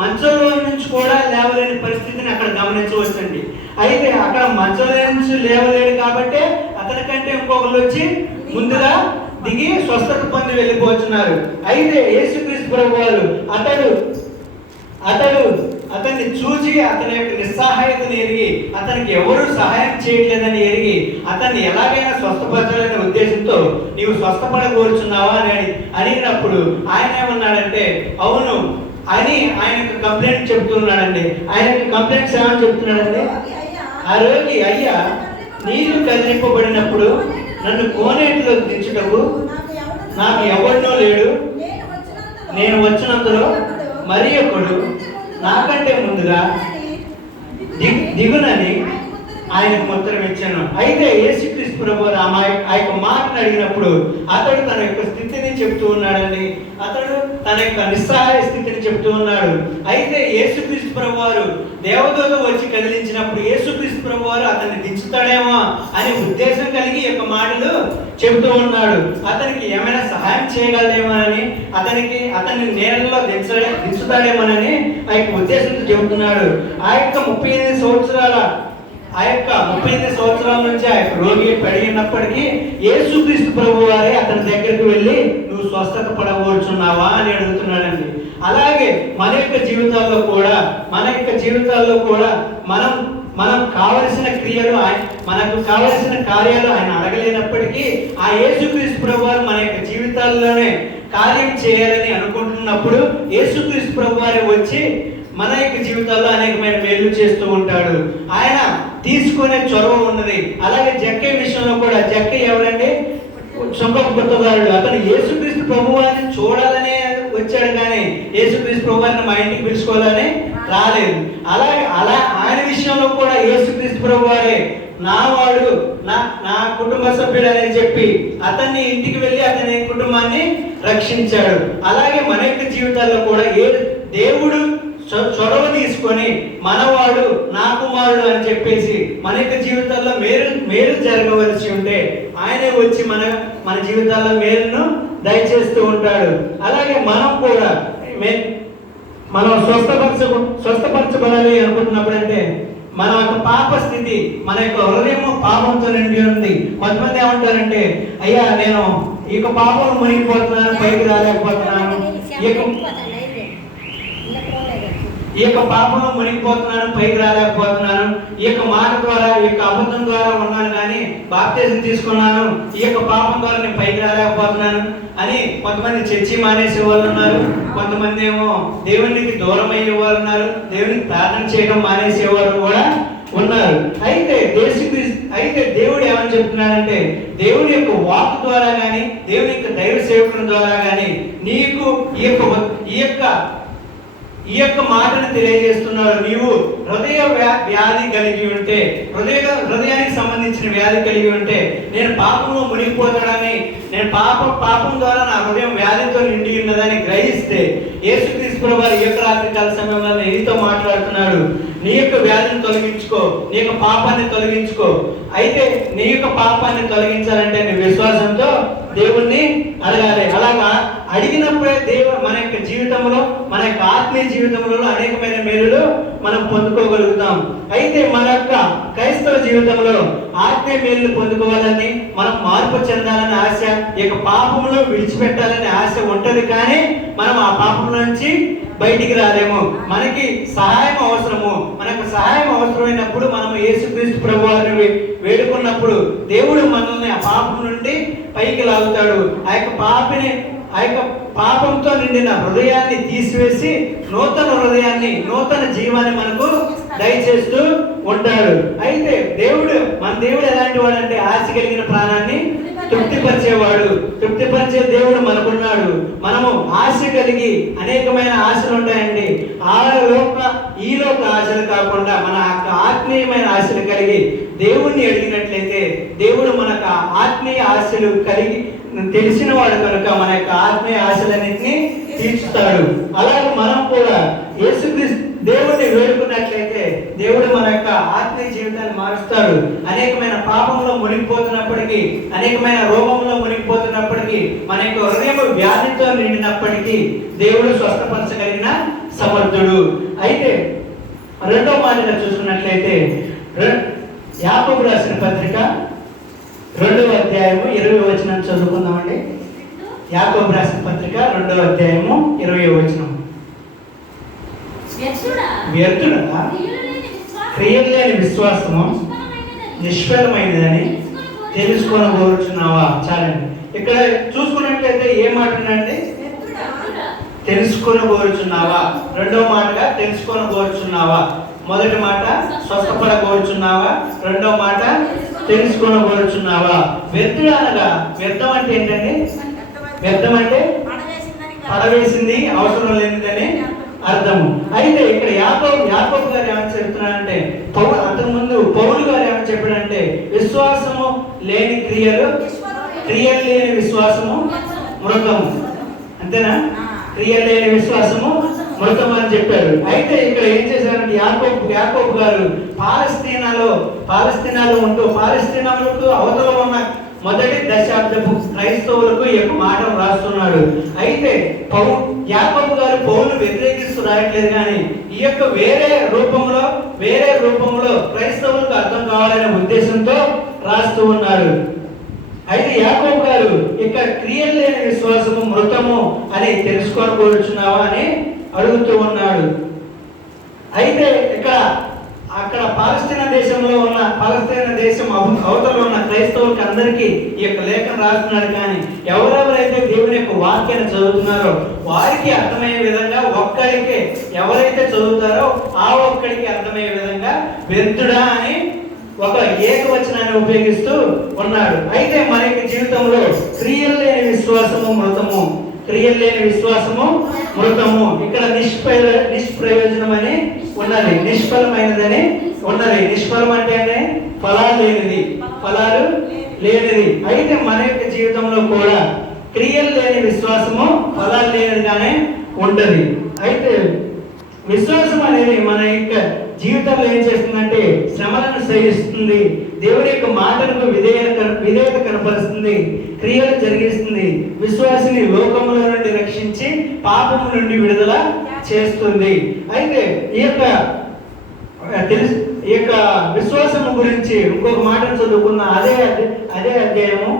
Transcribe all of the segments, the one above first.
మంచంలో నుంచి కూడా లేవలేని పరిస్థితిని అక్కడ గమనించవచ్చండి. అయితే అక్కడ మంచంలో నుంచి లేవలేడు కాబట్టి అతని కంటే ఇంకొకరు వచ్చి ముందుగా దిగి స్వస్థత పొంది వెళ్ళిపోతున్నారు. అయితే యేసుక్రీస్తు ప్రభువారు అతన్ని చూసి అతని యొక్క నిస్సహాయతను ఎరిగి అతనికి ఎవరు సహాయం చేయట్లేదని ఎరిగి అతన్ని ఎలాగైనా స్వస్థపరచాలనే ఉద్దేశంతో నీవు స్వస్థపడకూర్చున్నావా అని అడిగినప్పుడు ఆయన ఏమన్నాడంటే అవును అని ఆయనకు కంప్లైంట్ చెప్తున్నాడండి. ఆయనకు కంప్లైంట్స్ ఏమని చెప్తున్నాడండి? ఆ రోగి అయ్యా నీళ్లు కదిలింపబడినప్పుడు నన్ను కోనేటిలో దించుటకు నాకు ఎవరినో లేడు, నేను వచ్చినంతలో మరి ఒకడు నాకంటే ముందుగా దిగునని ఆయనకు ఉత్తరం ఇచ్చాను. అయితే యేసుక్రీస్తు ప్రభువారు ఆ యొక్క మాటను అడిగినప్పుడు అతడు తన యొక్క స్థితిని చెప్తూ ఉన్నాడండి. అతడు తన యొక్క నిస్సహాయ స్థితిని చెప్తూ ఉన్నాడు. అయితే యేసుక్రీస్తు ప్రభువారు దేవదూత వచ్చి కదిలించినప్పుడు యేసుక్రీస్తు ప్రభువారు అతన్ని దించుతాడేమో అని ఉద్దేశం కలిగి ఈ యొక్క మాటలు చెబుతూ ఉన్నాడు. అతనికి ఏమైనా సహాయం చేయగలడేమోనని అతన్ని నేలలో దించుతాడేమోనని ఆ యొక్క ఉద్దేశంతో చెబుతున్నాడు. ఆ యొక్క 35 సంవత్సరాల నుంచి ఆ యొక్క రోగి పడి ఉన్నప్పటికీ యేసుక్రీస్తు ప్రభువారే అతని దగ్గరికి వెళ్ళి నువ్వు స్వస్థత పడవచ్చున్నావా అని అడుగుతున్నాడండి. అలాగే మన యొక్క జీవితాల్లో కూడా మనం కావలసిన క్రియలు మనకు కావలసిన కార్యాలు ఆయన అడగలేనప్పటికీ ఆ యేసుక్రీస్తు ప్రభువారు మన యొక్క జీవితాల్లోనే కార్యం చేయాలని అనుకుంటున్నప్పుడు యేసుక్రీస్తు ప్రభువారే వచ్చి మన యొక్క జీవితాల్లో అనేకమైన మేలు చేస్తూ ఉంటాడు. ఆయన తీసుకునే చొరవ ఉన్నది. అలాగే జక్కయ్య విషయంలో కూడా జక్కయ్య ఎవరండి? సుంకపు గుత్తదారుడు. అతను యేసుక్రీస్తు ప్రభువారిని చూడాలనే వచ్చాడు కానీ యేసుక్రీస్తు ప్రభువారిని మా ఇంటికి పిలుచుకోవాలని రాలేదు. అలా ఆయన విషయంలో కూడా యేసుక్రీస్తు ప్రభువారే నావాడు నా కుటుంబ సభ్యుడు అని చెప్పి అతన్ని ఇంటికి వెళ్ళి అతని కుటుంబాన్ని రక్షించాడు. అలాగే మన యొక్క జీవితాల్లో కూడా దేవుడు చొరవ తీసుకొని మనవాడు నా కుమారుడు అని చెప్పేసి మన యొక్క జీవితాల్లో మేలు జరగవలసి ఉంటే ఆయనే వచ్చి మన జీవితాల్లో మేలును దయచేస్తూ ఉంటాడు. అలాగే మనం కూడా మనం స్వస్థపరచబడాలి అనుకుంటున్నప్పుడు అంటే మన యొక్క పాప స్థితి, మన యొక్క హృదయము పాపంతో నిండి ఉంది. కొంతమంది ఏమంటారంటే అయ్యా నేను ఈ యొక్క పాపం మునిగిపోతున్నాను, పైకి రాలేకపోతున్నాను, ఈ యొక్క పాపంలో మునిగిపోతున్నాను, పైకి రాలేకపోతున్నాను, ఈ యొక్క మాట ద్వారా ఈ యొక్క అబద్ధం ద్వారా ఉన్నాను కానీ బాప్తిజం తీసుకున్నాను, ఈ యొక్క పాపం ద్వారా నేను పైకి రాలేకపోతున్నాను అని కొంతమంది చర్చి మానేసే వాళ్ళు ఉన్నారు. కొంతమంది ఏమో దేవునికి దూరం అయ్యే వాళ్ళు ఉన్నారు, దేవునికి ప్రార్థన చేయడం మానేసేవారు కూడా ఉన్నారు. అయితే దేవుడు ఏమని చెప్తున్నాడంటే దేవుని యొక్క వాక్ ద్వారా కానీ దేవుని యొక్క దైవ సేవకుల ద్వారా కానీ నీకు ఈ యొక్క మాటను తెలియజేస్తున్నారు. నీవు హృదయ వ్యాధి కలిగి ఉంటే, హృదయానికి సంబంధించిన వ్యాధి కలిగి ఉంటే, నేను పాపంలో మునిగిపోతాడని, నేను పాపం ద్వారా నా హృదయం వ్యాధితో నిండి ఉన్నదని గ్రహిస్తే యేసుక్రీస్తు ప్రభువారు ఈ యొక్క రాత్రి కాల సమయంలో నీతో మాట్లాడుతున్నాడు. నీ యొక్క వ్యాధిని తొలగించుకో, నీ యొక్క పాపాన్ని తొలగించుకో. అయితే నీ యొక్క పాపాన్ని తొలగించాలంటే నీ విశ్వాసంతో దేవుణ్ణి అడగాలి. అలాగా అడిగినప్పుడే దేవుడు మన యొక్క జీవితంలో, మన యొక్క ఆత్మీయ జీవితంలో అనేకమైన మేలులు మనం పొందుకోగలుగుతాం. అయితే మన యొక్క క్రైస్తవ జీవితంలో ఆత్మీయ మేలులు పొందుకోవాలని, మనం మార్పు చెందాలని ఆశ, ఈ యొక్క పాపంలో విడిచిపెట్టాలని ఆశ ఉంటది కానీ మనం ఆ పాపం నుంచి బయటికి రాలేము. మనకి సహాయం అవసరము. మనకు సహాయం అవసరమైనప్పుడు మనం యేసుక్రీస్తు ప్రభువారిని వేడుకున్నప్పుడు దేవుడు మనల్ని ఆ పాపం నుండి పైకి లాగుతాడు. ఆ యొక్క పాపంతో నిండిన హృదయాన్ని తీసివేసి నూతన హృదయాన్ని, నూతన జీవాన్ని మనకు దయచేస్తూ ఉంటాడు. అయితే మన దేవుడు ఎలాంటి వాడు అంటే ఆశ కలిగిన ప్రాణాన్ని తృప్తిపరిచే దేవుడు మనకున్నాడు. మనము ఆశ కలిగి అనేకమైన ఆశలు ఉంటాయండి. ఈ లోక ఆశలు కాకుండా మన ఆత్మీయమైన ఆశలు కలిగి దేవుణ్ణి అడిగినట్లయితే దేవుడు మనకు ఆత్మీయ ఆశలు కలిగి తెలిసిన వాడు కనుక మన యొక్క ఆత్మీయ ఆశలన్నింటినీ తీర్చుతాడు. అలాగే మనం కూడా యేసుక్రీస్తు దేవుడిని వేడుకున్నట్లయితే దేవుడు మన యొక్క ఆత్మీయ జీవితాన్ని మారుస్తాడు. అనేకమైన పాపంలో మునిగిపోతున్నప్పటికీ, అనేకమైన రోగంలో మునిగిపోతున్నప్పటికీ, మన యొక్క హృదయం వ్యాధితో నిండినప్పటికీ దేవుడు స్వస్థపరచగలిగిన సమర్థుడు. అయితే రెండో మాటగా చూసుకున్నట్లయితే యాకోబు రాసిన పత్రిక 2వ అధ్యాయము 20వ వచనం చదువుకుందామండి. యాకోబు రాసిన పత్రిక 2వ అధ్యాయము 20వ వచనం. వ్యర్థుడా క్రియలు లేని విశ్వాసము నిష్ఫలమైనదని తెలుసుకొనగోరుచున్నావా? చాలండి. ఇక్కడ చూసుకున్నట్లయితే ఏ మాట ఉందండి? తెలుసుకొనగోరుచున్నావా. రెండో మాటగా తెలుసుకొనగోరుచున్నావా. మొదటి మాట స్వస్థపడగోరుచున్నావా, రెండో మాట తెలుసుకొనగోరుచున్నావా. వ్యర్థుడు అనగా వ్యర్థం అంటే ఏంటండి? వ్యర్థం అంటే పడవేసింది, అవసరం లేనిదని అర్థము. అయితే ఇక్కడ యాకోబు గారు ఏమని చెప్తున్నారంటే, అంతకుముందు పౌలు గారు ఏమని చెప్పాడంటే, విశ్వాసము లేని క్రియలు లేని విశ్వాసము మృతము. అంతేనా? క్రియలు లేని విశ్వాసము మృతం అని చెప్పారు. అయితే ఇక్కడ ఏం చేశారంటే యాకోబు గారు పాలస్తీనాలో ఉంటూ పాలస్తీనాలకు అవతల ఉన్న మొదటి దశాబ్దపు క్రైస్తవులకు ఈ యొక్క మాటలు రాస్తున్నాడు. అయితే యాకోబు గారు పౌలు వ్యతిరేకిస్తూ రాయట్లేదు, కానీ ఈ యొక్క వేరే రూపంలో క్రైస్తవులకు అర్థం కావాలనే ఉద్దేశంతో రాస్తూ ఉన్నారు. అయితే యాకోబు గారు ఇక్కడ క్రియలు లేని విశ్వాసము మృతము అని తెలుసుకోనుకోరుచున్నావా అని అడుగుతూ ఉన్నాడు. అయితే అక్కడ పాలస్తీనా దేశం అవతల ఉన్న క్రైస్తవులకు అందరికీ ఈ యొక్క లేఖను రాస్తున్నాడు. కానీ ఎవరెవరైతే దేవుని యొక్క వాక్యాన్ని చదువుతున్నారో వారికి అర్థమయ్యే విధంగా ఎవరైతే చదువుతారో ఆ ఒక్కడికి అర్థమయ్యే విధంగా వ్యర్థుడా అని ఒక ఏకవచనాన్ని ఉపయోగిస్తూ ఉన్నాడు. అయితే మన యొక్క జీవితంలో క్రియలు లేని విశ్వాసము మృతము. ఇక్కడ నిష్ప్రయోజనం అని ఉన్నది, నిష్ఫలమైనదని ఉన్నది. నిష్ఫలం అంటే ఫలాలు లేనిది. అయితే మన యొక్క జీవితంలో కూడా క్రియలు లేని విశ్వాసము ఫలాలు లేనిదిగానే ఉంటది. అయితే విశ్వాసం అనేది మన యొక్క జీవితంలో ఏం చేస్తుందంటే శ్రమలను సహిస్తుంది, దేవుని యొక్క మాటలకు విధేయత కనపరుస్తుంది, క్రియలు జరిగిస్తుంది, విశ్వాసిని లోకముల నుండి రక్షించి పాపము నుండి విడుదల చేస్తుంది. అయితే ఈ యొక్క విశ్వాసము గురించి ఇంకొక మాటను చదువుకున్న అదే అధ్యాయము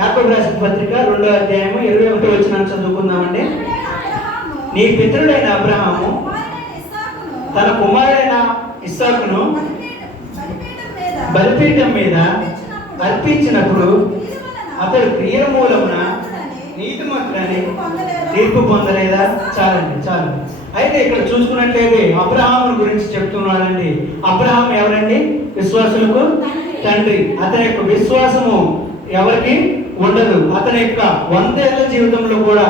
యాకోబు రాసిన పత్రిక 2వ అధ్యాయము 21వ వచనం చదువుకుందామండి. నీ పితరుడైన అబ్రహాము తన కుమారుడైన ఇస్సాకును బలిపీఠం మీద అర్పించినప్పుడు అతడు క్రియల మూలమున నీతిమంతుడని తీర్పు పొందలేదా? చాలు. అయితే ఇక్కడ చూసుకున్నట్లయితే అబ్రహాము గురించి చెప్తున్నాడండి. అబ్రహాం ఎవరండి? విశ్వాసులకు తండ్రి. అతని యొక్క విశ్వాసము ఎవరికి ఉండదు. అతని యొక్క 100 ఏళ్ల జీవితంలో కూడా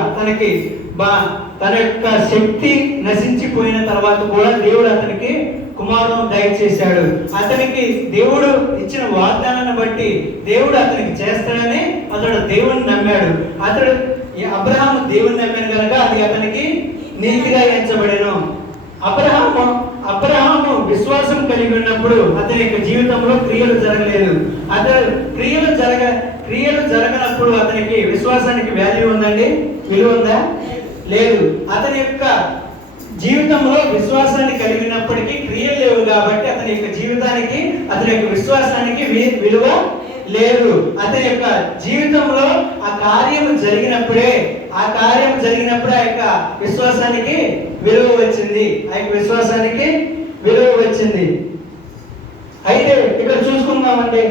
తన యొక్క శక్తి నశించిపోయిన తర్వాత కూడా దేవుడు అతనికి కుమారులను దయచేశాడు. అతనికి దేవుడు ఇచ్చిన వాగ్దానాన్ని బట్టి దేవుడు అతనికి చేస్తాడని అతడు దేవుని నమ్మాడు. అబ్రహాము దేవుని నమ్మాను కనుక అది అతనికి నీతిగా ఎంచబడెను. అబ్రహాము విశ్వాసం కలిగి ఉన్నప్పుడు అతని యొక్క జీవితంలో క్రియలు జరగలేదు. క్రియలు జరగనప్పుడు అతనికి విశ్వాసానికి వాల్యూ ఉందండి? విలువ ఉందా? లేదు. అతని యొక్క జీవితంలో విశ్వాసాన్ని కలిగినప్పటికీ క్రియలు లేవు కాబట్టి అతని యొక్క విశ్వాసానికి విలువ లేదు. అతని యొక్క జీవితంలో ఆ కార్యం జరిగినప్పుడే ఆ యొక్క విశ్వాసానికి విలువ వచ్చింది. అయితే ఇక్కడ చూసుకుందామంటే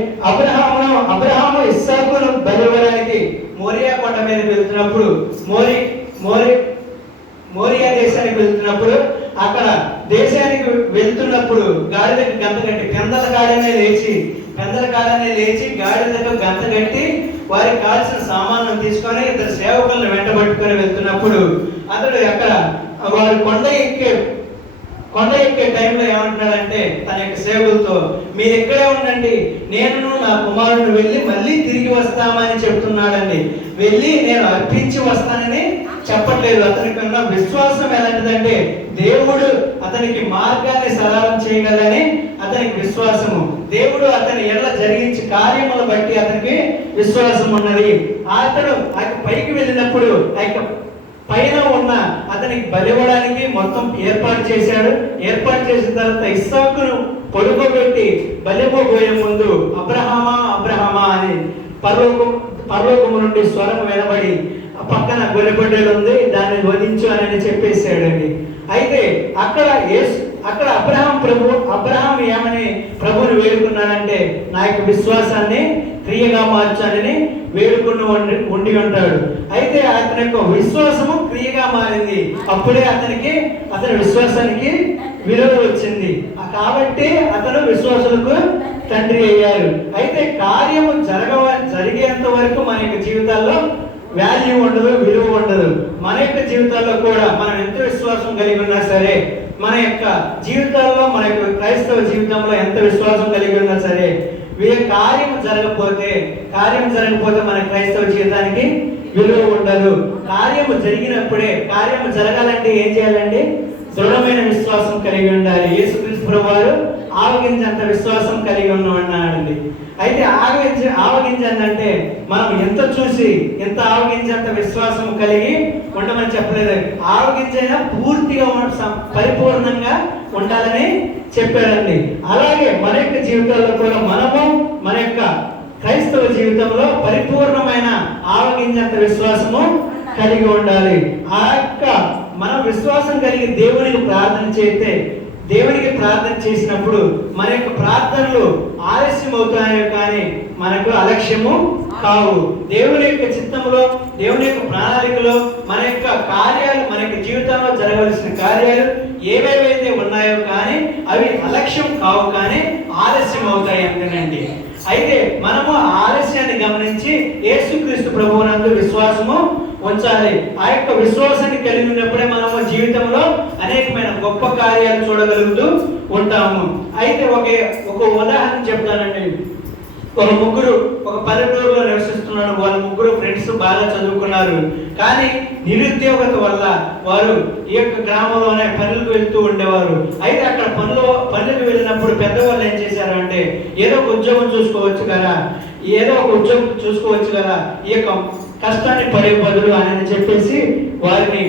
అబ్రహాము ఇస్సాకును బలివ్వడానికి మోరియా కొండ మీద వెళ్తున్నప్పుడు మోరియా దేశానికి వెళ్తున్నప్పుడు అక్కడ దేశానికి వెళ్తున్నప్పుడు గాడిదకి గంత కట్టి పెందల కాడనే లేచి గాడిదకు గంత కట్టి వారికి కావాల్సిన సామాన్లను తీసుకొని ఇద్దరు సేవకులను వెంటబట్టుకొని వెళ్తున్నప్పుడు అతడు వారు కొండ ఎక్కే టైంలో ఏమంటున్నాడంటే తన యొక్క సేవకులతో, మీరు ఎక్కడే ఉండండి, నేను నా కుమారుడు వెళ్ళి మళ్ళీ తిరిగి వస్తామని చెప్తున్నాడండి. వెళ్ళి నేను అర్పించి వస్తానని చెప్పట్లేదు. అతనికి ఉన్న విశ్వాసం ఎలాంటిదంటే దేవుడు అతనికి మార్గాన్ని సరళం చేయగలని అతనికి విశ్వాసము. దేవుడు అతని ఎడల జరిగించి కార్యములను బట్టి అతనికి విశ్వాసం ఉన్నది. అతడు పైకి వెళ్ళినప్పుడు పైన ఉన్న అతనికి బలివ్వడానికి మొత్తం ఏర్పాటు చేశాడు. ఏర్పాటు చేసిన తర్వాత ఇస్సాకును పడుకోబెట్టి బలివ్వబోయే ముందు అబ్రహామా అబ్రహామా అని పరలోకము నుండి స్వరం వినబడి పక్కన గొర్రెపొట్టేలు ఉంది, దాన్ని వధించు అని చెప్పేశాడండి. అయితే అక్కడ అబ్రహాం ఏమని ప్రభువుని వేడుకున్నాడంటే, నా యొక్క విశ్వాసాన్ని క్రియగా మార్చాలని వేడుకుని ఉండి ఉంటాడు. అయితే అతని యొక్క విశ్వాసము క్రియగా మారింది. అప్పుడే అతని విశ్వాసానికి విలువ వచ్చింది. కాబట్టి అతను విశ్వాసులకు తండ్రి అయ్యారు. అయితే కార్యము జరిగేంత వరకు మన యొక్క జీవితాల్లో వాల్యూ ఉండదు, విలువ ఉండదు. మన యొక్క జీవితాల్లో కూడా మనం ఎంత విశ్వాసం కలిగి ఉన్నా సరే, మన యొక్క జీవితాల్లో, మన యొక్క క్రైస్తవ జీవితంలో ఎంత విశ్వాసం కలిగి ఉన్నా సరే, కార్యం జరగకపోతే మన క్రైస్తవ జీవితానికి విలువ ఉండదు. కార్యము జరగాలంటే ఏం చేయాలండి? దృఢమైన విశ్వాసం కలిగి ఉండాలి. యేసుక్రీస్తు ప్రభువారు ఆవగింజంత విశ్వాసం కలిగి ఉన్నాడండి. అయితే ఆవగింజంటే మనం ఎంత ఆవగింజంత విశ్వాసం కలిగి ఉండమని చెప్పలేదు. ఆవగింజైనా పూర్తిగా పరిపూర్ణంగా ఉండాలని చెప్పాడండి. అలాగే మన యొక్క జీవితాల్లో కూడా మనము మన యొక్క క్రైస్తవ జీవితంలో పరిపూర్ణమైన ఆవగింజంత విశ్వాసము కలిగి ఉండాలి. మనం విశ్వాసం కలిగి దేవునికి ప్రార్థన చేసినప్పుడు మన యొక్క ప్రార్థనలు ఆలస్యం అవుతాయో కానీ మనకు అలక్ష్యము కావు. దేవుని యొక్క చిత్తంలో, దేవుని యొక్క ప్రణాళికలో మన యొక్క కార్యాలు, మన యొక్క జీవితంలో జరగవలసిన కార్యాలు ఏవేవైతే ఉన్నాయో కానీ అవి అలక్ష్యం కావు, కానీ ఆలస్యం అవుతాయి అంతేనండి. అయితే మనము ఆలస్యాన్ని గమనించి యేసుక్రీస్తు ప్రభువునందు విశ్వాసము ఉంచాలి. ఆ యొక్క విశ్వాసాన్ని కలిగి ఉన్నప్పుడే మనము జీవితంలో అనేకమైన గొప్ప కార్యాలు చూడగలుగుతూ ఉంటాము. అయితే ఒక ఉదాహరణ చెప్తానండి. ఒక పల్లెటూరులో నివసిస్తున్నాడు. వాళ్ళ ముగ్గురు ఫ్రెండ్స్ బాగా చదువుకున్నారు. కానీ నిరుద్యోగత వల్ల వారు ఈ యొక్క గ్రామంలోనే పనులకు వెళ్తూ ఉండేవారు. అయితే అక్కడ పనులకు వెళ్ళినప్పుడు పెద్దవాళ్ళు ఏం చేశారంటే, ఏదో ఒక ఉద్యోగం చూసుకోవచ్చు కదా, ఈ యొక్క కష్టాన్ని పడే బదులు అని చెప్పేసి వారిని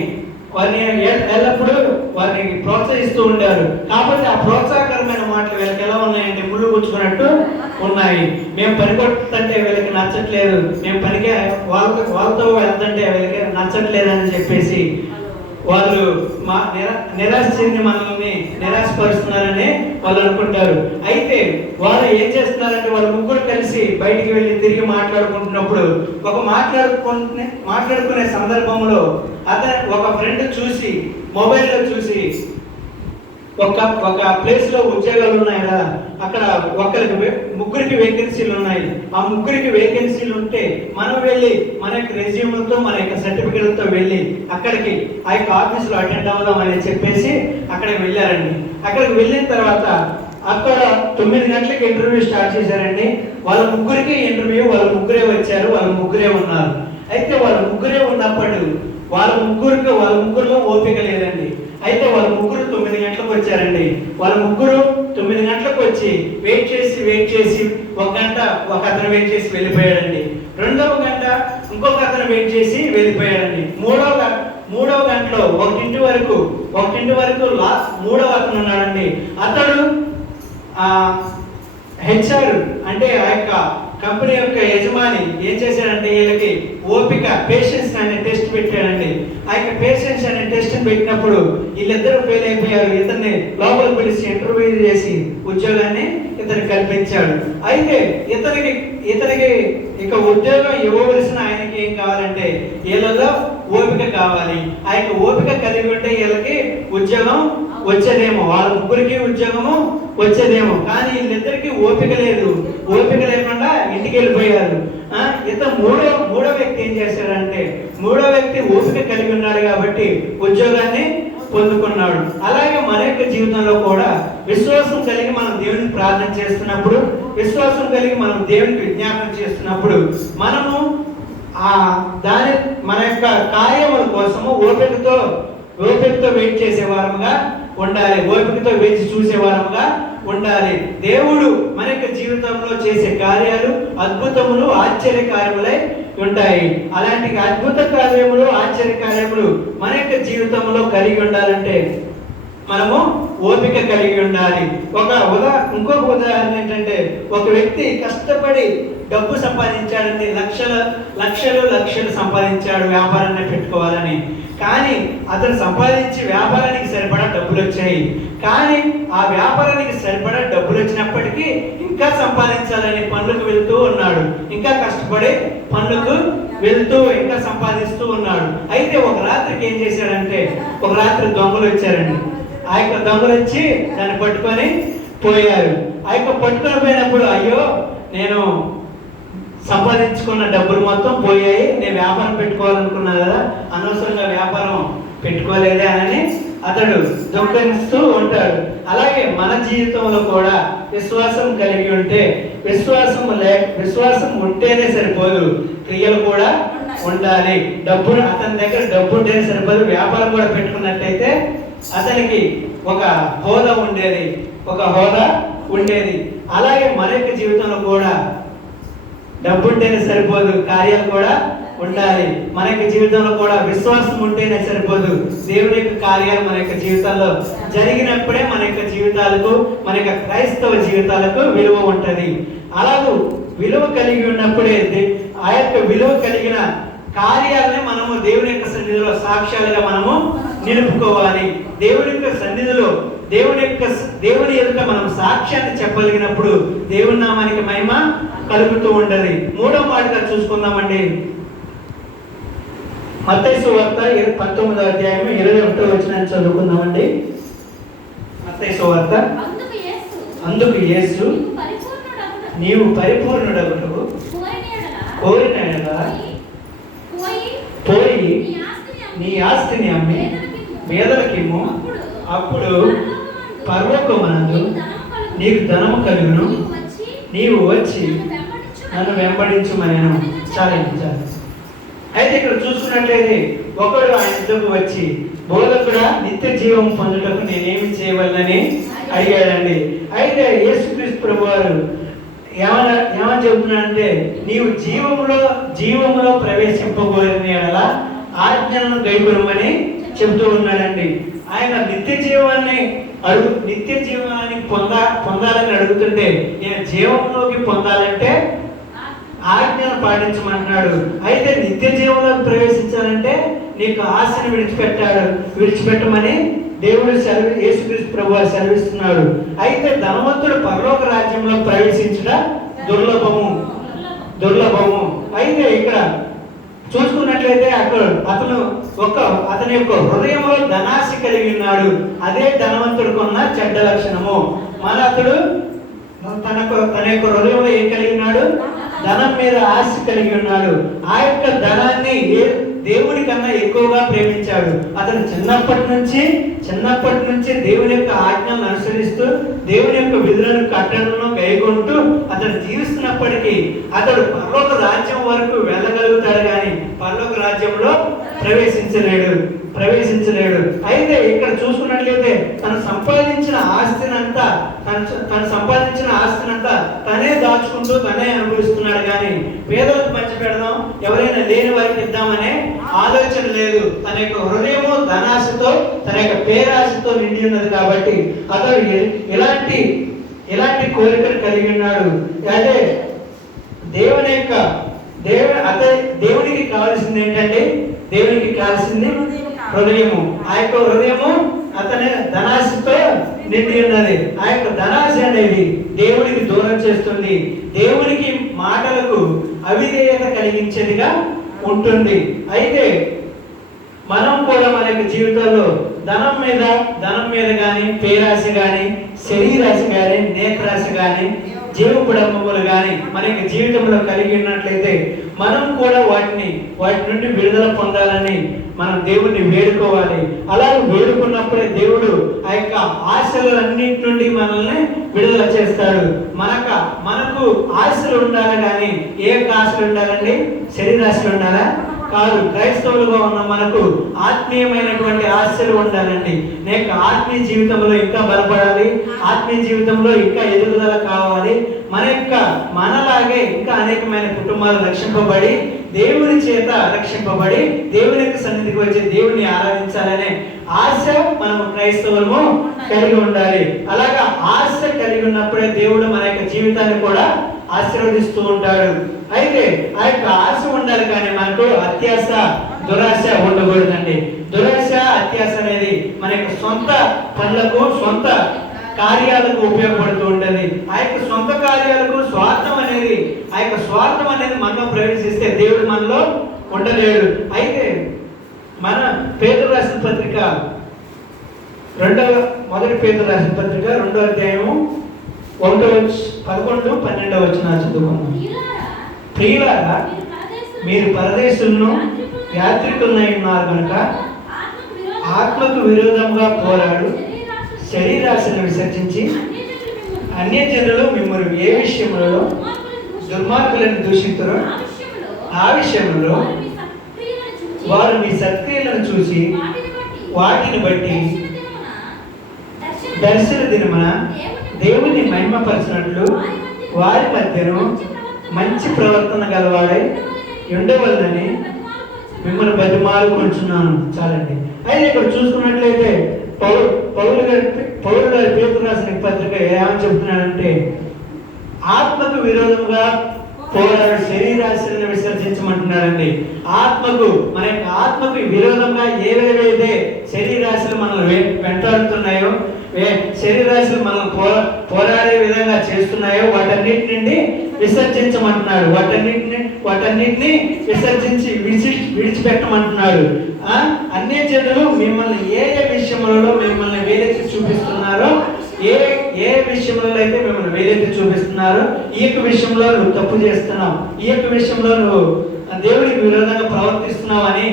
ఎల్లప్పుడూ వారిని ప్రోత్సహిస్తూ ఉండారు. కాబట్టి ఆ ప్రోత్సాహకరమైన మాటలు వీళ్ళకి ఎలా ఉన్నాయంటే ముళ్ళు గుచ్చుకున్నట్టు ఉన్నాయి. మేము పని కొడుతుంటే వీళ్ళకి నచ్చట్లేదు, మేము పనికి వాళ్ళతో వెళ్తుంటే వీళ్ళకి నచ్చట్లేదు అని చెప్పేసి వాళ్ళు నిరాశ చెంది మనల్ని నిరాశపరుస్తున్నారని వాళ్ళు అనుకుంటారు. అయితే వాళ్ళు ఏం చేస్తున్నారంటే, వాళ్ళు ముగ్గురు కలిసి బయటికి వెళ్ళి తిరిగి మాట్లాడుకుంటున్నప్పుడు మాట్లాడుకునే సందర్భంలో ఒక ఫ్రెండ్ మొబైల్లో చూసి ఒక ప్లేస్ లో ఉద్యోగాలు ఉన్నాయి కదా, అక్కడ ముగ్గురికి వేకెన్సీలు ఉన్నాయి. ఆ ముగ్గురికి వేకెన్సీలు ఉంటే మనం వెళ్ళి మన యొక్క రెజ్యూమ్లతో, మన యొక్క సర్టిఫికేట్లతో వెళ్ళి అక్కడికి ఆ యొక్క ఆఫీసులో అటెండ్ అవుదాం అని చెప్పేసి అక్కడికి వెళ్ళారండి. అక్కడికి వెళ్ళిన తర్వాత అక్కడ 9 గంటలకు ఇంటర్వ్యూ స్టార్ట్ చేశారండి. వాళ్ళ ముగ్గురికి ఇంటర్వ్యూ, వాళ్ళ ముగ్గురే వచ్చారు, వాళ్ళ ముగ్గురే ఉన్నారు. అయితే వాళ్ళ ముగ్గురే ఉన్నప్పుడు వాళ్ళ ముగ్గురులో ఓపిక లేదండి. అయితే వాళ్ళ ముగ్గురు 9 గంటలకు వచ్చారండి. వాళ్ళ ముగ్గురు 9 గంటలకు వచ్చి వెయిట్ చేసి ఒక గంట ఒక అతను వెయిట్ చేసి వెళ్ళిపోయాడండి. రెండవ గంట ఇంకొక అతను వెయిట్ చేసి వెళ్ళిపోయాడండి. మూడవ గంటలో 1 వరకు మూడవ అతను ఉన్నాడండి. అతడు హెచ్ఆర్ అంటే ఆ యొక్క కంపెనీ యొక్క యజమాని ఏం చేశాడంటే, వీళ్ళకి ఓపిక, పేషెన్స్ అనే టెస్ట్ పెట్టాడండి. ఆ యొక్క పేషెన్స్ అనే టెస్ట్ పెట్టినప్పుడు వీళ్ళిద్దరూ ఫెయిల్ అయిపోయారు. ఇతన్ని లోపలికి పిలిచి ఇంటర్వ్యూ చేసి ఉద్యోగాన్ని ఇతనికి కల్పించాడు. అయితే ఇతనికి ఇక ఉద్యోగం ఇవ్వవలసిన ఆయనకి ఏం కావాలంటే, వీళ్ళలో ఓపిక కావాలి. ఆ యొక్క ఓపిక కలిగి ఉంటే వీళ్ళకి ఉద్యోగం వచ్చేదేమో, వాళ్ళ ముగ్గురికి ఉద్యోగము వచ్చేదేమో. కానీ వీళ్ళిద్దరికి ఓపిక లేదు. ఓపిక లేకుండా ఇంటికి వెళ్ళిపోయారు. మూడో వ్యక్తి ఏం చేశాడంటే, మూడో వ్యక్తి ఓపిక కలిగి ఉన్నాడు కాబట్టి ఉద్యోగాన్ని పొందుకున్నాడు. అలాగే మన యొక్క జీవితంలో కూడా విశ్వాసం కలిగి మనం దేవుని ప్రార్థన చేస్తున్నప్పుడు, విశ్వాసం కలిగి మనం దేవునికి విజ్ఞాపన చేస్తున్నప్పుడు మనము మన యొక్క కార్యముల కోసము ఓపికతో వెయిట్ చేసేవారముగా ఉండాలి. ఓపికతో వేచి చూసేవారముగా ఉండాలి. దేవుడు మన యొక్క జీవితంలో చేసే కార్యాలు అద్భుతములు, ఆశ్చర్య కార్యములై ఉంటాయి. అలాంటి అద్భుత కార్యములు, ఆశ్చర్య కార్యములు మన యొక్క జీవితంలో కలిగి ఉండాలంటే మనము ఓపిక కలిగి ఉండాలి. ఇంకొక ఉదాహరణ ఏంటంటే, ఒక వ్యక్తి కష్టపడి డబ్బు సంపాదించాడండి, లక్షలు సంపాదించాడు వ్యాపారాన్ని పెట్టుకోవాలని. కానీ అతను సంపాదించి వ్యాపారానికి సరిపడా డబ్బులు వచ్చాయి. కానీ ఆ వ్యాపారానికి సరిపడా డబ్బులు వచ్చినప్పటికీ ఇంకా సంపాదించాలని పనులకు వెళ్తూ ఉన్నాడు. ఇంకా కష్టపడి పనులకు వెళ్తూ ఇంకా సంపాదిస్తూ ఉన్నాడు. అయితే ఒక రాత్రికి ఏం చేశాడంటే, ఒక రాత్రి దొంగలు వచ్చారండి. ఆ యొక్క దొంగలు వచ్చి దాన్ని పట్టుకొని పోయారు. ఆ యొక్క పట్టుకొని పోయినప్పుడు, అయ్యో నేను సంపాదించుకున్న డబ్బులు మొత్తం పోయాయి, నేను వ్యాపారం పెట్టుకోవాలనుకున్నా కదా, అనవసరంగా వ్యాపారం పెట్టుకోలేదే అని అతడు దుఃఖిస్తూ ఉంటాడు. అలాగే మన జీవితంలో కూడా విశ్వాసం కలిగి ఉంటే, విశ్వాసం ఉంటేనే సరిపోదు, క్రియలు కూడా ఉండాలి. అతని దగ్గర డబ్బు ఉంటేనే సరిపోదు, వ్యాపారం కూడా పెట్టుకున్నట్టయితే అతనికి ఒక హోదా ఉండేది. అలాగే మన యొక్క జీవితంలో కూడా డబ్బు ఉంటేనే సరిపోదు, కార్యాలు కూడా ఉండాలి. మన యొక్క జీవితంలో కూడా విశ్వాసం ఉంటేనే సరిపోదు, దేవుని యొక్క కార్యాలు మన యొక్క జీవితాల్లో జరిగినప్పుడే మన యొక్క జీవితాలకు, మన యొక్క క్రైస్తవ జీవితాలకు విలువ ఉంటుంది. అలాగే విలువ కలిగి ఉన్నప్పుడే ఆ యొక్క విలువ కలిగిన కార్యాలనే మనము దేవుని యొక్క సన్నిధిలో సాక్ష్యాలుగా మనము నిలుపుకోవాలి. దేవుని యొక్క సన్నిధిలో దేవుని ఎదుట మనం సాక్ష్యాన్ని చెప్పగలిగినప్పుడు దేవుని నామానికి మహిమ కలుగుతూ ఉండదు. మూడవ మాటగా చూసుకుందామండి. మత్తయి సువార్త 19వ అధ్యాయం 21వ వచనాన్ని చదువుకుందామండి. మత్తయి సువార్త. అందుకు యేసు నీవు పరిపూర్ణుడగుటకు కోరిన యెడల పోయి నీ ఆస్తిని అమ్మి పేదలకిమ్ము, అప్పుడు పరలోకమందు నీకు ధనము కలుగును, నీవు వచ్చి నన్ను వెంబడించుమనెను. చాలించాలి. అయితే ఇక్కడ చూసుకున్నట్లయితే ఒకడు ఆయన వద్దకు వచ్చి, బోధకుడా, నిత్య జీవం పొందుటకు నేనేమి చేయవలనని అడిగాడండి. అయితే యేసుక్రీస్తు ప్రభువారు ఏమని చెబుతున్నాడంటే, నీవు జీవములో ప్రవేశింపబోయిన యెడల ఆజ్ఞలను గైకొనమని చెబుతూ ఉన్నాడండి. ఆయన నిత్య జీవాన్ని పొందాలని అడుగుతుంటే, నేను జీవంలోకి పొందాలంటే ఆజ్ఞను పాటించమంటున్నాడు. అయితే నిత్య జీవంలోకి ప్రవేశించాలంటే నీకు ఆశను విడిచిపెట్టమని దేవుడు యేసుక్రీస్తు ప్రభువు సెలవిస్తున్నాడు. అయితే ధనవంతుడు పరలోక రాజ్యంలో ప్రవేశించడం దుర్లభము. అయితే ఇక్కడ చూసుకున్నట్లయితే అతని యొక్క హృదయంలో ధనాశ కలిగి ఉన్నాడు. అదే ధనవంతుడుకున్న చెడ్డ లక్షణము. అతడు తన యొక్క హృదయంలో ఏం కలిగి ఉన్నాడు? ధనం మీద ఆశ కలిగి ఉన్నాడు. ఆ యొక్క ధనాన్ని దేవుడి కన్నా ఎక్కువగా ప్రేమించాడు. అతను చిన్నప్పటి నుంచి దేవుని యొక్క ఆజ్ఞలను అనుసరిస్తూ, దేవుని యొక్క విధులను, కట్టడలను గైకొంటూ అతను జీవిస్తున్నప్పటికీ అతడు పరలోక రాజ్యం వరకు వెళ్ళగలుగుతాడు, కానీ పరలోక రాజ్యంలో ప్రవేశించలేడు. అయితే ఇక్కడ చూసుకున్నట్లయితే తను సంపాదించిన ఆస్తినంతా తనే దాచుకుంటూ తనే అనుభవిస్తున్నాడు, కానీ పేదలకు పంచి పెడదాం, ఎవరైనా లేని వారికి ఇద్దామనే ఆలోచన లేదు. తన యొక్క హృదయము ధనాశతో, తన యొక్క పేరాశతో నిండి ఉన్నది. కాబట్టి అతడు ఎలాంటి కోరికలు కలిగి ఉన్నాడు అంటే, దేవునికి కావాల్సింది ఏంటంటే, దేవునికి కావాల్సింది హృదయము. ఆ యొక్క హృదయము అతని ధనాశతో నిండి ఉన్నది. ఆ యొక్క ధనాశ అనేది దేవుడికి దూరం చేస్తుంది, దేవునికి మాటలకు అవిధేయత కలిగించేదిగా ఉంటుంది. అయితే మనం కూడా మన యొక్క జీవితంలో ధనం మీద కానీ, పేరాశ కానీ, శరీరాశ కానీ, నేత్రాశ కానీ, జీవపుడంబములు కానీ మన యొక్క జీవితంలో కలిగి ఉన్నట్లయితే మనం కూడా వాటి నుండి విడుదల పొందాలని మనం దేవుణ్ణి వేడుకోవాలి. అలాగే వేడుకున్నప్పుడే దేవుడు ఆ యొక్క ఆశలన్నింటి నుండి మనల్ని విడుదల చేస్తాడు. మనకు ఆశలు ఉండాలి, కానీ ఏ ఆశలు ఉండాలండి? శరీరాశలు ఉండాలా? కాదు. క్రైస్తవులుగా ఉన్న మనకు ఆత్మీయమైనటువంటి ఆశలు ఉండాలండి. నేను ఆత్మీయ జీవితంలో ఇంకా బలపడాలి, ఆత్మీయ జీవితంలో ఇంకా ఎదుగుదల కావాలి. మనలాగే ఇంకా అనేకమైన కుటుంబాలు రక్షింపబడి దేవుని చేత రక్షింపబడి దేవుని యొక్క సన్నిధికి వచ్చి దేవుని ఆరాధించాలనే ఆశ మనం క్రైస్తవులము కలిగి ఉండాలి. అలాగా ఆశ కలిగి ఉన్నప్పుడే దేవుడు మన యొక్క జీవితాన్ని కూడా ఆశీర్వదిస్తూ ఉంటాడు. అయితే ఆ యొక్క ఆశ ఉండాలి, కానీ మనకు అత్యాశ దురాశ ఉండకూడదండి. దురాశ అత్యాశ అనేది మన యొక్క సొంత పనులకు సొంత కార్యాలకు ఉపయోగపడుతూ ఉంటుంది. ఆ యొక్క సొంత కార్యాలకు స్వార్థం అనేది మనలో ప్రవేశిస్తే దేవుడు మనలో ఉండలేడు. అయితే మన పేతురు రాసిన పత్రిక మొదటి పేతురు రాసిన పత్రిక 2వ అధ్యాయము 11, 12 వచనాలు చదువుకుందాం. ప్రియులారా, మీరు పరదేశులను యాత్రికులై ఉన్నారు కనుక ఆత్మకు విరోధంగా పోరాడు శరీరాశను విసర్జించి అన్యజనులు మిమ్మల్ని ఏ విషయంలో దుర్మార్గులను దూషితురో ఆ విషయంలో వారు మీ సత్క్రియలను చూసి వాటిని బట్టి దర్శన దినమున దేవుని మహిమపరచినట్లు వారి మధ్యను మంచి ప్రవర్తన గలవాడై ఉండవలనని మిమ్మల్ని బతిమాలుకుంటున్నాను. చాలండి. అయితే ఇక్కడ చూసుకున్నట్లయితే పౌలు గారి పేతురు రాసిన పత్రిక ఏమని చెప్తున్నాడంటే, ఆత్మకు విరోధంగా పోరాడు శరీరాశలను విసర్జించమంటున్నాడండి. మన యొక్క ఆత్మకు విరోధంగా ఏవేవైతే శరీరాశలు మనల్ని వెంటాడుతున్నాయో, శరీరాశలు మనల్ని పోరాడే విధంగా చేస్తున్నాయో వాటన్నిటి నుండి విసర్జించమంటున్నాడు. వాటన్నిటిని విసర్జించి విడిచిపెట్టమంటున్నాడు. అన్యజనులు మిమ్మల్ని ఏ విషయంలో మిమ్మల్ని వేలెత్తి చూపిస్తున్నారో, ఏ విషయంలో అయితే మిమ్మల్ని వేలెత్తి చూపిస్తున్నారో, ఈ యొక్క విషయంలో నువ్వు తప్పు చేస్తున్నావు, ఈ యొక్క విషయంలో నువ్వు దేవుడికి విరోధంగా ప్రవర్తిస్తున్నావు అని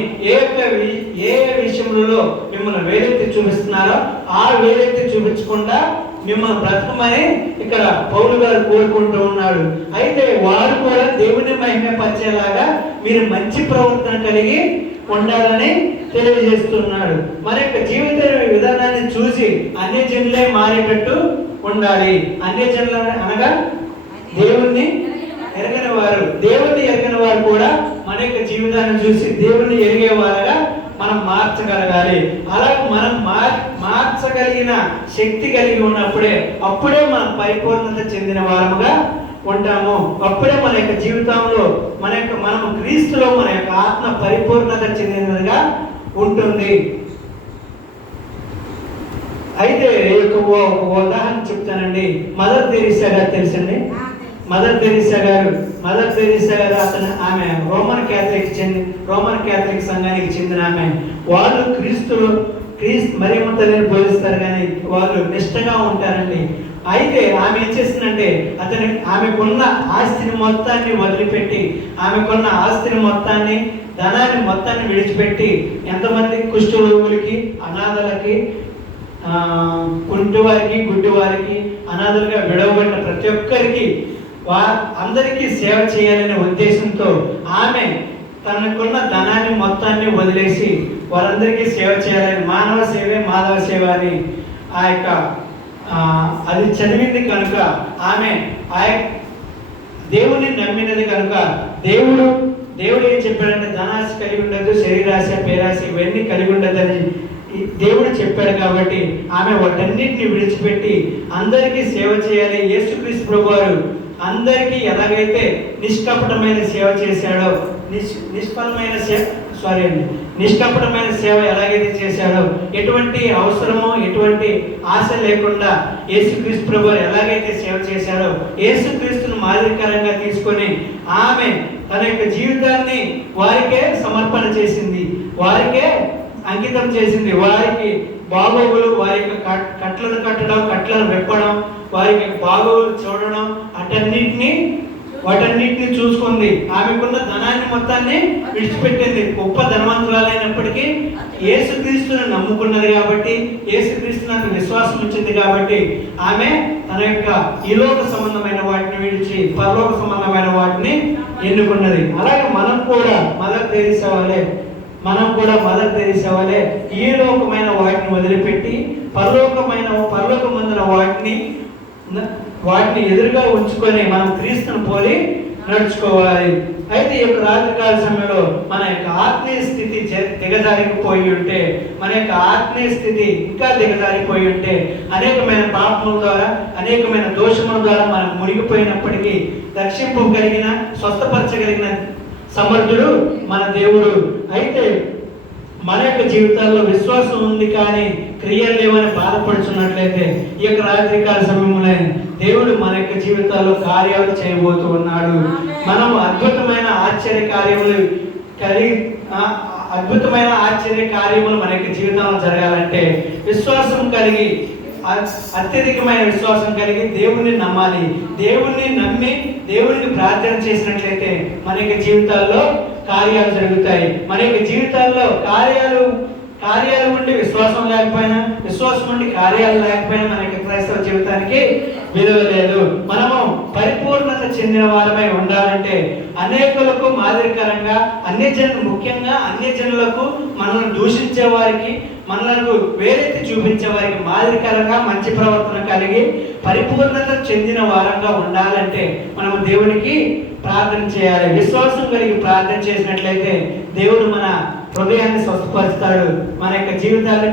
ఏ విషయంలో మిమ్మల్ని వేలెత్తి చూపిస్తున్నారో ఆ వేలెత్తి చూపించకుండా మిమ్మల్ని బ్రతకమని ఇక్కడ పౌలు గారు కోరుకుంటూ ఉన్నాడు. అయితే వారు కూడా దేవుని మహిమపరిచేలాగా మీరు మంచి ప్రవర్తన కలిగి ఉండాలని తెలియజేస్తున్నాడు. మన యొక్క జీవిత విధానాన్ని చూసి అన్యజనులే మారేటట్టు ఉండాలి. అన్యజనులు అనగా దేవుణ్ణి ఎరగని వారు కూడా మన యొక్క జీవితాన్ని చూసి దేవుణ్ణి ఎరిగేవారుగా మనం మార్చగలగాలి. అలాగే మనం మార్చగలిగిన శక్తి కలిగి ఉన్నప్పుడే మనం పరిపూర్ణత చెందిన వారముగా ఉంటాము. అప్పుడే మన యొక్క జీవితంలో మనము క్రీస్తులో మన యొక్క ఆత్మ పరిపూర్ణత చెందినదిగా ఉంటుంది. అయితే ఒక ఉదాహరణ చెప్తానండి. మదర్ తెరీసా గారు తెలుసండి. మదర్ తెరీసా గారు ఆమె రోమన్ క్యాథలిక్ సంఘానికి చెందిన ఆమె. వాళ్ళు క్రీస్తు మరియమ్మ తల్లిని బోధిస్తారు, కానీ వాళ్ళు నిష్టగా ఉంటారండి. అయితే ఆమె ఏం చేస్తుందంటే ఆమెకున్న ఆస్తిని మొత్తాన్ని వదిలిపెట్టి, ఆమెకున్న ఆస్తిని మొత్తాన్ని, ధనాన్ని మొత్తాన్ని విడిచిపెట్టి ఎంతమంది కుష్ఠరోగులకి, అనాథలకి, కుంటివారికి, గుడ్డివారికి, అనాథలుగా విడవబడిన ప్రతి ఒక్కరికి అందరికీ సేవ చేయాలనే ఉద్దేశంతో ఆమె తనకున్న ధనాన్ని మొత్తాన్ని వదిలేసి వారందరికీ సేవ చేయాలని, మానవ సేవే మాధవ సేవ అని అది చదివింది కనుక, ఆమె దేవుని నమ్మినది కనుక, దేవుడు ఏం చెప్పాడంటే ధనాశ కలిగి ఉండదు, శరీరాశ, పేరాశ ఇవన్నీ కలిగి ఉండదని దేవుడు చెప్పాడు. కాబట్టి ఆమె వాటన్నిటిని విడిచిపెట్టి అందరికీ సేవ చేయాలి. యేసుక్రీస్తు ప్రభువారు అందరికీ ఎలాగైతే నిష్కపటమైన సేవ చేశాడో, నిష్కపటమైన సేవ ఎలాగైతే చేశాడో, ఎటువంటి అవసరమో ఎటువంటి ఆశ లేకుండా యేసుక్రీస్తు ప్రభువారు ఎలాగైతే సేవ చేశాడో, యేసుక్రీస్తును మాదిరికరంగా తీసుకొని ఆమె తన యొక్క జీవితాన్ని వారికే సమర్పణ చేసింది, వారికే అంకితం చేసింది. వారికి బాగోగులు, వారి యొక్క కట్లను కట్టడం, కట్లను విప్పడం, వారికి బాగోగులు చూడడం, వాటన్నిటిని చూసుకుంది. ఆమెకున్న ధనాన్ని మొత్తాన్ని విడిచిపెట్టింది. గొప్ప ధనవంతురాలైనప్పటికీ యేసుక్రీస్తుని నమ్ముకున్నది కాబట్టి, యేసుక్రీస్తు నాకు విశ్వాసం ఉంచింది కాబట్టి ఆమె తన యొక్క ఈలోక సంబంధమైన వాటిని విడిచి పరలోక సంబంధమైన వాటిని ఎన్నుకున్నది. అలాగే మనం కూడా మదర్ తెరీసా వలె ఈ లోకమైన వాటిని వదిలిపెట్టి పరలోకమందున వాటిని ఎదురుగా ఉంచుకొని మనం క్రీస్తును పోలి నడుచుకోవాలి. అయితే ఈ యొక్క రాత్రికాల సమయంలో మన యొక్క ఆత్మీయ స్థితి దిగజారిపోయి ఉంటే, మన యొక్క ఆత్మీయ స్థితి ఇంకా దిగజారిపోయి ఉంటే, అనేకమైన పాపముల ద్వారా అనేకమైన దోషముల ద్వారా మనం మునిగిపోయినప్పటికీ రక్షింపగలిగిన స్వస్థపరచగలిగిన సమర్థుడు మన దేవుడు. అయితే మన యొక్క జీవితాల్లో విశ్వాసం ఉంది కానీ క్రియలు లేవని బాధపడుచున్నట్లయితే ఈ యొక్క రాత్రికాల సమయంలో దేవుడు మన యొక్క జీవితాల్లో కార్యాలు చేయబోతూ ఉన్నాడు. మనం అద్భుతమైన ఆశ్చర్య కార్యములు మన యొక్క జీవితంలో జరగాలంటే విశ్వాసం కలిగి, అత్యధికమైన విశ్వాసం కలిగి దేవుణ్ణి నమ్మాలి. దేవుణ్ణి నమ్మి దేవుడికి ప్రార్థన చేసినట్లయితే మన యొక్క జీవితాల్లో కార్యాలు జరుగుతాయి. మన యొక్క జీవితాల్లో కార్యాలు ఉండి విశ్వాసం లేకపోయినా, విశ్వాసం ఉండి కార్యాలు లేకపోయినా మన యొక్క క్రైస్తవ జీవితానికి విలువ లేదు. మనము పరిపూర్ణత చెందిన వారమై ఉండాలంటే అనేకులకు మాదిరికరంగా, ముఖ్యంగా అన్యజనులకు మనల్ని దూషించే వారికి, మనలను వేరెత్తి చూపించే వారికి మాదిరికరంగా మంచి ప్రవర్తన కలిగి పరిపూర్ణత చెందిన వారంగా ఉండాలంటే మనము దేవునికి ప్రార్థన చేయాలి. విశ్వాసం కలిగి ప్రార్థన చేసినట్లయితే దేవుడు మన హృదయాన్ని స్వస్థపరుస్తాడు, మన యొక్క జీవితాన్ని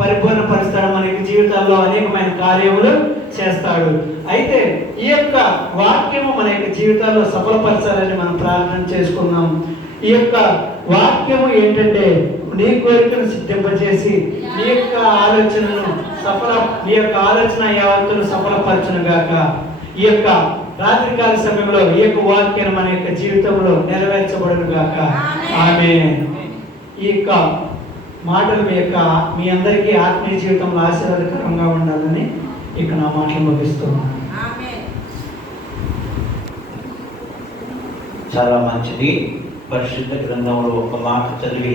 పరిపూర్ణపరుస్తాడు, మన యొక్క జీవితాల్లో అనేకమైన కార్యములు చేస్తాడు. అయితే ఈ యొక్క వాక్యము మన యొక్క జీవితాల్లో సఫలపరచాలని మనం ప్రార్థన చేసుకున్నాం. ఈ యొక్క వాక్యము ఏంటంటే నీ కోరికను సిద్ధింపజేసి నీ యొక్క ఆలోచన యావత్తును సఫలపరచును గాక. ఈ యొక్క రాత్రికాల సమయంలో ఈ యొక్క వాక్యాన్ని మన యొక్క జీవితంలో నెరవేర్చబడును గాక. ఆమేన్. ఈ యొక్క మాటలు మీ అందరికీ ఆత్మీయ జీవితంలో ఆశీర్వాదకరంగా ఉండాలని ఇక నా మాటలు ముగిస్తున్నాను. చాలా మంచిది. పరిశుద్ధ గ్రంథంలో ఒక మాట చదివి